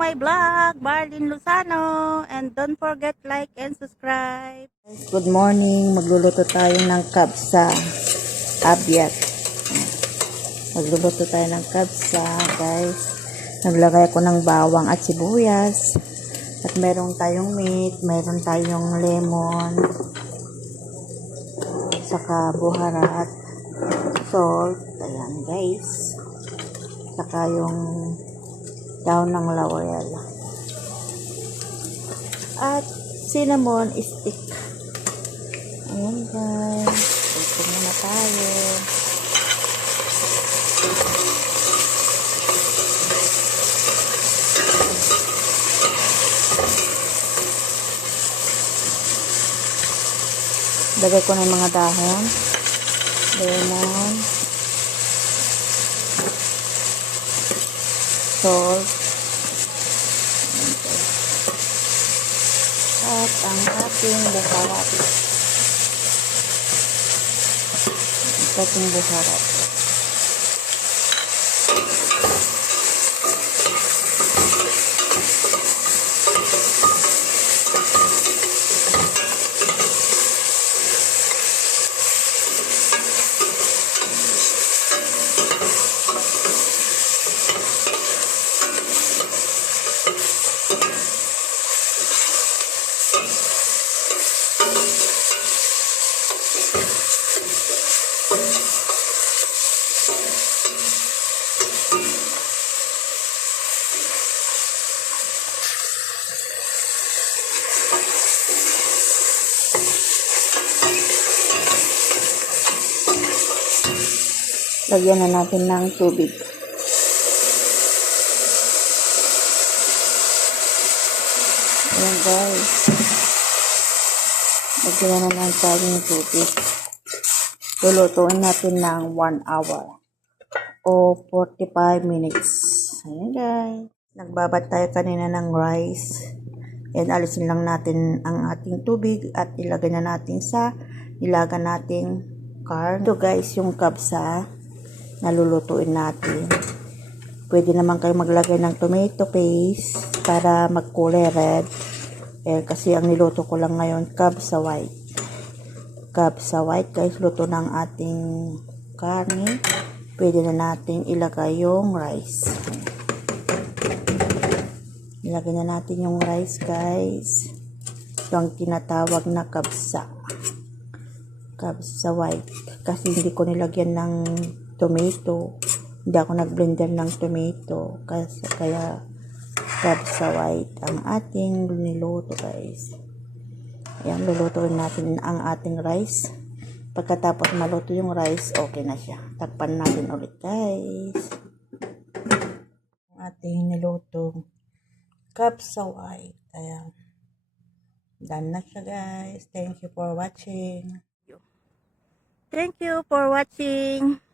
my vlog, Barlin Luzano. And don't forget like and subscribe. Good morning. Magluluto tayo ng kabsa. Abyat. Magluluto tayo ng kabsa, guys. Naglagay ko ng bawang at sibuyas. At meron tayong meat, meron tayong lemon, saka buharat, salt, ayan guys. Saka yung daon ng laurel. At cinnamon stick. Ayan guys. Ito muna tayo. Lagay ko na yung mga dahon. Lemon. Salt. At ang ating buharat. Ang ating buharat. Lagyan na natin ng tubig. Ayan guys. Lagyan na natin tayo ng tubig. Lulutuin natin ng 1 hour o 45 minutes. Ayan guys. Nagbabad tayo kanina ng rice. Ayan, alisin lang natin ang ating tubig at ilagay na natin sa ilagan nating carne. Ito guys, yung kabsa na lulutuin natin. Pwede naman kayo maglagay ng tomato paste para magkulay red. Kasi ang niluto ko lang ngayon, kabsa white. Kabsa white guys, luto ng ating karne. Pwede na natin ilagay yung rice. Ilagay na natin yung rice guys. Ito ang tinatawag na kabsa. Kabsa white. Kasi hindi ko nilagyan ng tomato. Hindi ako nag-blender ng tomato. Kaya kabsa white ang ating niluto guys. Ayan, lulutuin natin ang ating rice. Pagkatapos maluto yung rice, okay na siya. Takpan natin ulit guys. Ang ating niluto kabsa white. Ayan. Done na siya guys. Thank you for watching. Thank you for watching.